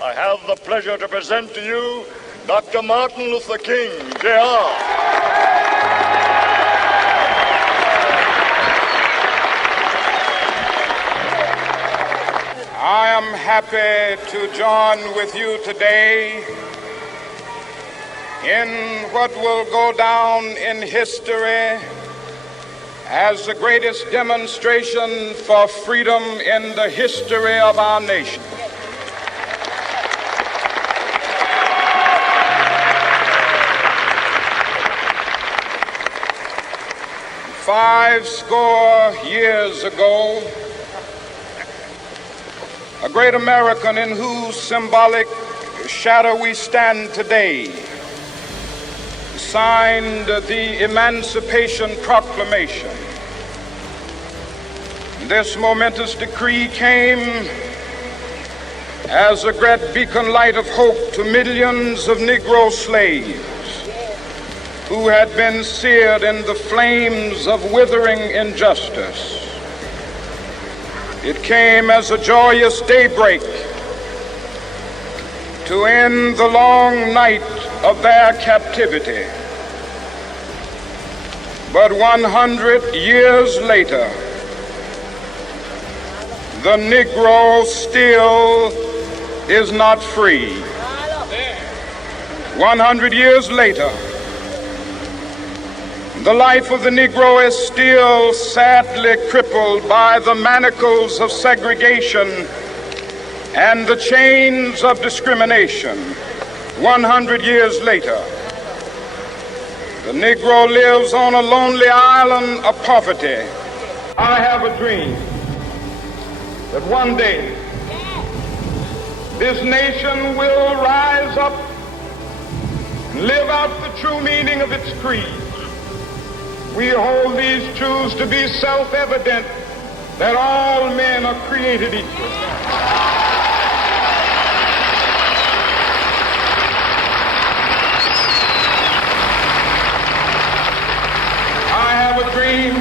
I have the pleasure to present to you Dr. Martin Luther King, Jr. I am happy to join with you today in what will go down in history as the greatest demonstration for freedom in the history of our nation. Five score years ago, a great American in whose symbolic shadow we stand today signed the Emancipation Proclamation. This momentous decree came as a great beacon light of hope to millions of Negro slaves who had been seared in the flames of withering injustice. It came as a joyous daybreak to end the long night of their captivity. But 100 years later, the Negro still is not free. 100 years later, the life of the Negro is still sadly crippled by the manacles of segregation and the chains of discrimination. 100 years later, the Negro lives on a lonely island of poverty. I have a dream that one day this nation will rise up and live out the true meaning of its creed. We hold these truths to be self-evident, that all men are created equal. I have a dream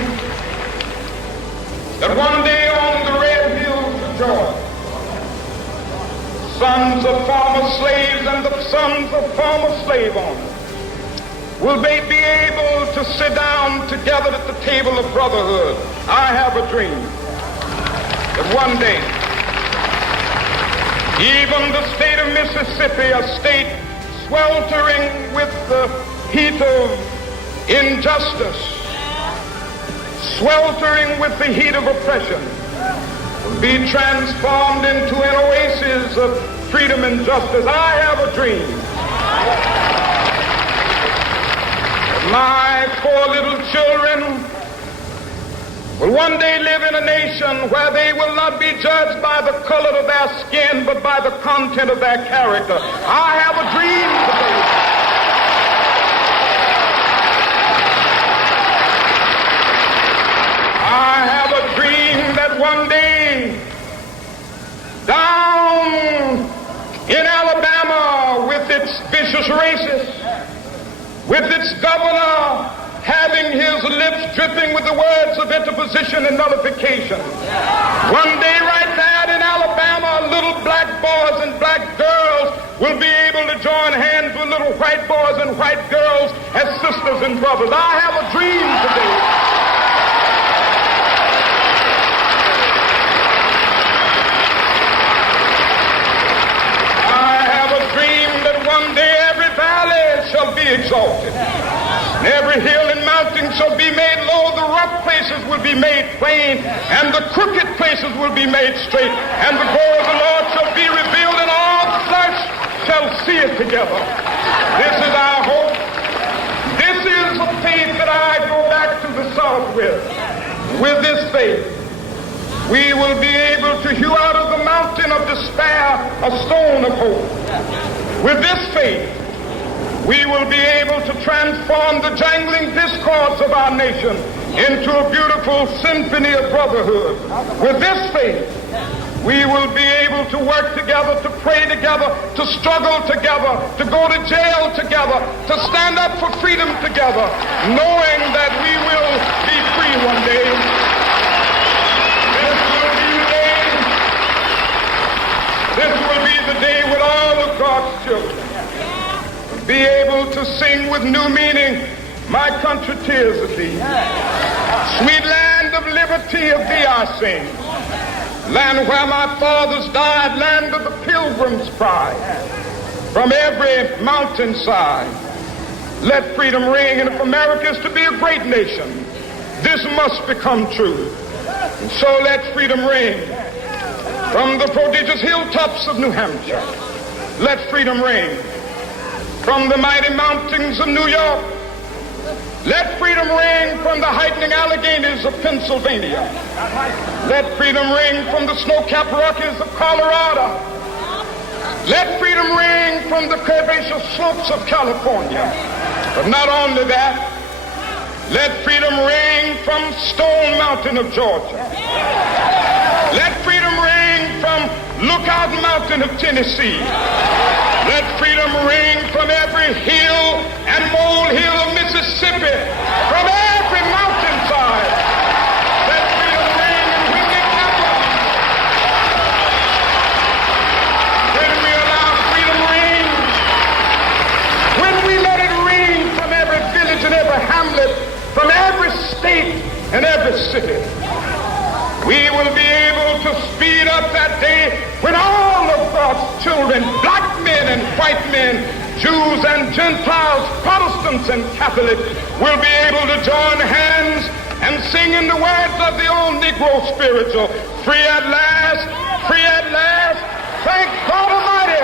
that one day on the red hills of Georgia, sons of former slaves and the sons of former slave owners will they be able to sit down together at the table of brotherhood. I have a dream that one day, even the state of Mississippi, a state sweltering with the heat of injustice, sweltering with the heat of oppression, will be transformed into an oasis of freedom and justice. I have a dream. My four little children will one day live in a nation where they will not be judged by the color of their skin, but by the content of their character. I have a dream today. I have a dream that one day down in Alabama, with its vicious racists, with its governor having his lips dripping with the words of interposition and nullification. One day right there in Alabama, little black boys and black girls will be able to join hands with little white boys and white girls as sisters and brothers. I have a dream today. I have a dream that one day every valley shall be exalted, and every hill and mountain shall be made low. The rough places will be made plain, and the crooked places will be made straight, and the glory of the Lord shall be revealed, and all flesh shall see it together. This is our hope. This is the faith that I go back to the South with. With this faith, we will be able to hew out of the mountain of despair a stone of hope. With this faith, we will be able to transform the jangling discords of our nation into a beautiful symphony of brotherhood. With this faith, we will be able to work together, to pray together, to struggle together, to go to jail together, to stand up for freedom together, knowing that we will be free one day. This will be the day when all to sing with new meaning, my country, tears of thee. Sweet land of liberty, of thee I sing. Land where my fathers died, land of the pilgrim's pride. From every mountainside, let freedom ring. And if America is to be a great nation, this must become true. And so let freedom ring. From the prodigious hilltops of New Hampshire, let freedom ring. From the mighty mountains of New York, let freedom ring. From the heightening Alleghenies of Pennsylvania, let freedom ring. From the snow-capped Rockies of Colorado, let freedom ring. From the curvaceous slopes of California. But not only that, let freedom ring from Stone Mountain of Georgia. Let freedom ring from Lookout Mountain of Tennessee. Let freedom ring from every hill and molehill of Mississippi, from every mountainside. Let freedom ring. And when they gather, when we allow freedom ring, when we let it ring from every village and every hamlet, from every state and every city, we will be able to speed up that day when all of God's children, black men and white men, Jews and Gentiles, Protestants and Catholics, will be able to join hands and sing in the words of the old Negro spiritual, free at last, thank God Almighty.